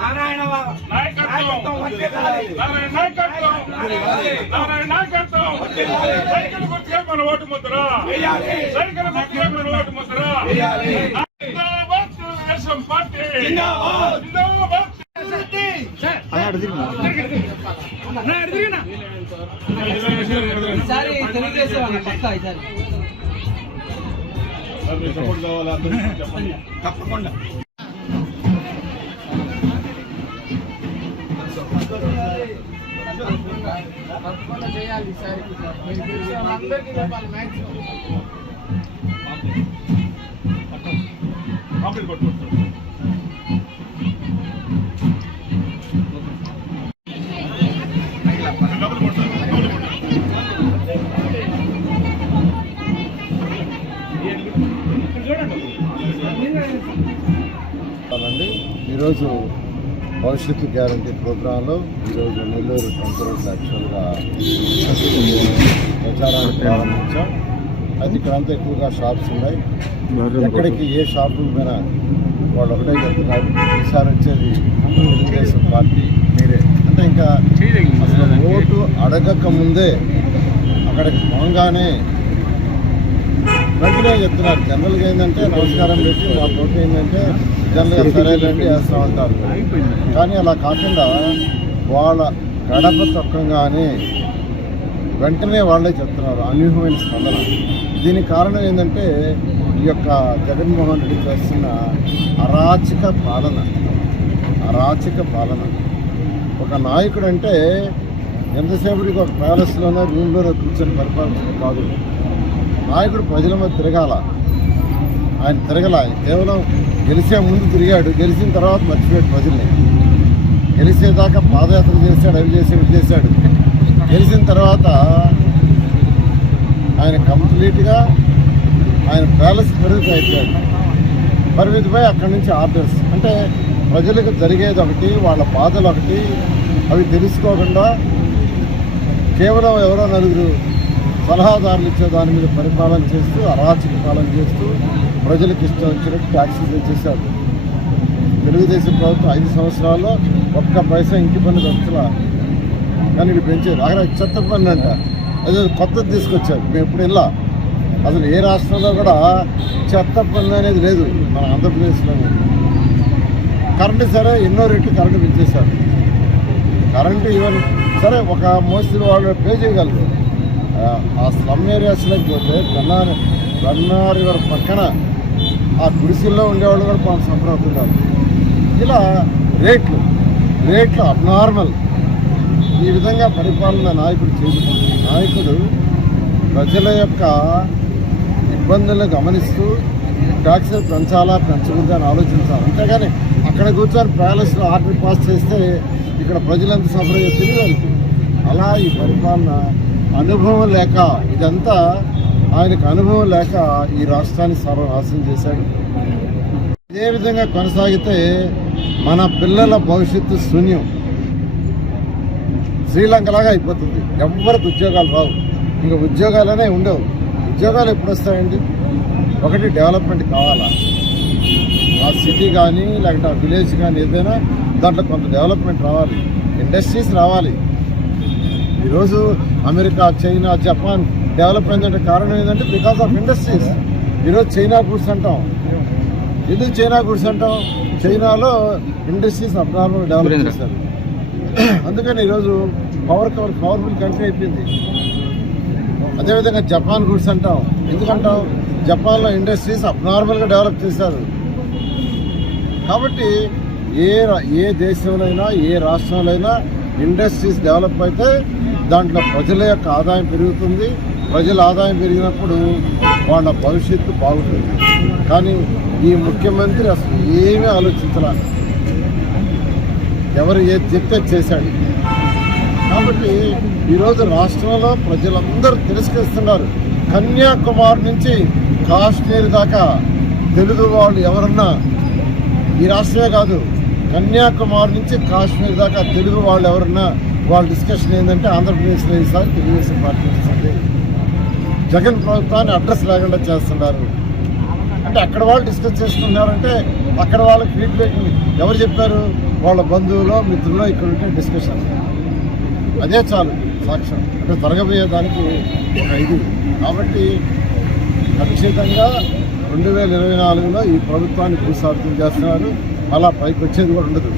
నారాయణ నాయకత్వం సైకిల్ గుర్తుగా మన ఓటు ముద్ర సైకిల్ గుర్తుగా మన vote Mudra Telugu Desam party support కావాలా తప్పకుండా తప్పకుండా చేయాలి సార్. అందరికీ చెప్పాలి మ్యాక్సిమం. ఈరోజు భవిష్యత్తు గ్యారంటీ ప్రోగ్రాంలో ఈరోజు నెల్లూరు టెంపరెంట్ యాక్చువల్గా ప్రచారాన్ని ప్రారంభించాం. అది ఇక్కడంతా ఎక్కువగా షాప్స్ ఉన్నాయి. ఎక్కడికి ఏ షాపుల మీద వాళ్ళు ఒకటే చెప్తున్నారు, ఈసారి వచ్చేది తెలుగుదేశం పార్టీ మీరే అంటే ఇంకా అసలు ఓటు అడగక ముందే అక్కడికి పోగానే వెంటనే చెప్తున్నారు. జనరల్గా ఏంటంటే నమస్కారం పెట్టి మా ఓటు ఏంటంటే జనరల్గా సరేలేండి వేస్తూ ఉంటారు. కానీ అలా కాకుండా వాళ్ళ గడప తొక్కగానే వెంటనే వాళ్ళే చెప్తున్నారు. అనూహ్యమైన స్పందన. దీనికి కారణం ఏంటంటే ఈ యొక్క జగన్మోహన్ రెడ్డి చేస్తున్న అరాచక పాలన. ఒక నాయకుడు అంటే ఎంతసేపటికి ఒక ప్యాలెస్లోనో రూమ్లోనో కూర్చొని పరిపాలించడం కాదు. నాయకుడు ప్రజల మీద తిరగాల. ఆయన తిరగల, కేవలం గెలిచే ముందు తిరిగాడు, గెలిచిన తర్వాత మర్చిపోయాడు ప్రజల్ని. గెలిచేదాకా పాదయాత్ర చేశాడు, అవి చేసాడు, ఇది చేశాడు. గెలిచిన తర్వాత ఆయన కంప్లీట్గా ఆయన ప్యాలెస్ పరిమితిపై అక్కడి నుంచి ఆర్డర్స్ అంటే ప్రజలకు జరిగేది ఒకటి, వాళ్ళ బాధలు ఒకటి, అవి తెలుసుకోకుండా కేవలం ఎవరో నలుగురు సలహాదారులు ఇచ్చే దాని మీద పరిపాలన చేస్తూ అరాచక పాలన చేస్తూ ప్రజలకు ఇష్టం వచ్చినట్టు ట్యాక్సీలు చేశారు. తెలుగుదేశం ప్రభుత్వం 5 సంవత్సరాల్లో ఒక్క పైసా ఇంటి పన్ను ఖర్చులా కానీ ఇది పెంచారు. అక్కడ చెత్త పన్ను అంట, అదే కొత్తది తీసుకొచ్చారు. మేము ఎప్పుడు వెళ్ళా, అసలు ఏ రాష్ట్రంలో కూడా చెత్త పన్ను అనేది లేదు. మన ఆంధ్రప్రదేశ్లో కరెంటు సరే ఎన్నో రెట్లు కరెంటు పెంచేశారు. కరెంటు ఈవెన్ సరే ఒక మోస్తరు వాళ్ళు పే చేయగలరు. ఆ స్లమ్ ఏరియాస్లోకి పోతే కన్నా రివర్ పక్కన ఆ గుడిసెల్లో ఉండేవాళ్ళు కూడా పాపం సఫర్ అవుతున్నారు. ఇలా రేట్లు అబ్నార్మల్. ఈ విధంగా పరిపాలన నాయకుడు ప్రజల యొక్క ఇబ్బందులను గమనిస్తూ ట్యాక్సులు పెంచకూడదు అని ఆలోచించాలి. అంతేగాని అక్కడ కూర్చొని ప్యాలెస్లో ఆర్డర్ పాస్ చేస్తే ఇక్కడ ప్రజలంతా సఫర్ అయ్యే తెలియదు. అలా ఈ పరిపాలన అనుభవం లేక, ఇదంతా ఆయనకు అనుభవం లేక ఈ రాష్ట్రాన్ని సర్వనాశనం చేశాడు. ఇదే విధంగా కొనసాగితే మన పిల్లల భవిష్యత్తు శూన్యం, శ్రీలంకలాగా అయిపోతుంది. ఎవరికి ఉద్యోగాలు రావు, ఇంకా ఉద్యోగాలనే ఉండవు. ఉద్యోగాలు ఎప్పుడు వస్తాయండి? ఒకటి డెవలప్మెంట్ కావాలా, ఆ సిటీ కానీ లేకపోతే ఆ విలేజ్ కానీ ఏదైనా దాంట్లో కొంత డెవలప్మెంట్ రావాలి, ఇండస్ట్రీస్ రావాలి. ఈరోజు అమెరికా, చైనా, జపాన్ డెవలప్ అయిందంటే కారణం ఏంటంటే బికాస్ ఆఫ్ ఇండస్ట్రీస్. ఈరోజు చైనా గూడ్స్ అంటాం. ఎందుకు చైనా గూడ్స్ అంటాం? చైనాలో ఇండస్ట్రీస్ అబ్నార్మల్ డెవలప్ చేశారు. అందుకని ఈరోజు పవర్ఫుల్ కంట్రీ అయిపోయింది. అదేవిధంగా జపాన్ గూడ్స్ అంటాం. ఎందుకంటాం? జపాన్లో ఇండస్ట్రీస్ అబ్నార్మల్గా డెవలప్ చేశారు. కాబట్టి ఏ దేశంలోనైనా ఏ రాష్ట్రంలో అయినా ఇండస్ట్రీస్ డెవలప్ అయితే దాంట్లో ప్రజల యొక్క ఆదాయం పెరుగుతుంది. ప్రజల ఆదాయం పెరిగినప్పుడు వాళ్ళ భవిష్యత్తు బాగుంటుంది. కానీ ఈ ముఖ్యమంత్రి అసలు ఏమీ ఆలోచించాల, ఎవరు ఏది చెప్తే చేశాడు. కాబట్టి ఈరోజు రాష్ట్రంలో ప్రజలందరూ తిరస్కరిస్తున్నారు. కన్యాకుమారి నుంచి కాశ్మీర్ దాకా తెలుగు వాళ్ళు ఎవరన్నా, ఈ రాష్ట్రమే కాదు, కన్యాకుమారి నుంచి కాశ్మీర్ దాకా తెలుగు వాళ్ళు ఎవరన్నా వాళ్ళ డిస్కషన్ ఏంటంటే ఆంధ్రప్రదేశ్లో ఈసారి తెలుగుదేశం పార్టీ వస్తుంది. జగన్ ప్రభుత్వాన్ని అడ్రస్ లేకుండా చేస్తున్నారు. అంటే అక్కడ వాళ్ళు డిస్కస్ చేసుకున్నారంటే అక్కడ వాళ్ళకి ఫీడ్బ్యాక్ ఎవరు చెప్పారు? వాళ్ళ బంధువులో మిత్రులో ఇక్కడ ఉంటే డిస్కషన్ అదే చాలు సాక్ష్యం. అంటే జరగబోయేదానికి ఒక ఇది. కాబట్టి ఖచ్చితంగా 2024లో ఈ ప్రభుత్వాన్ని భూస్థాపితం చేస్తున్నారు. అలా పైకి వచ్చేది కూడా ఉండదు.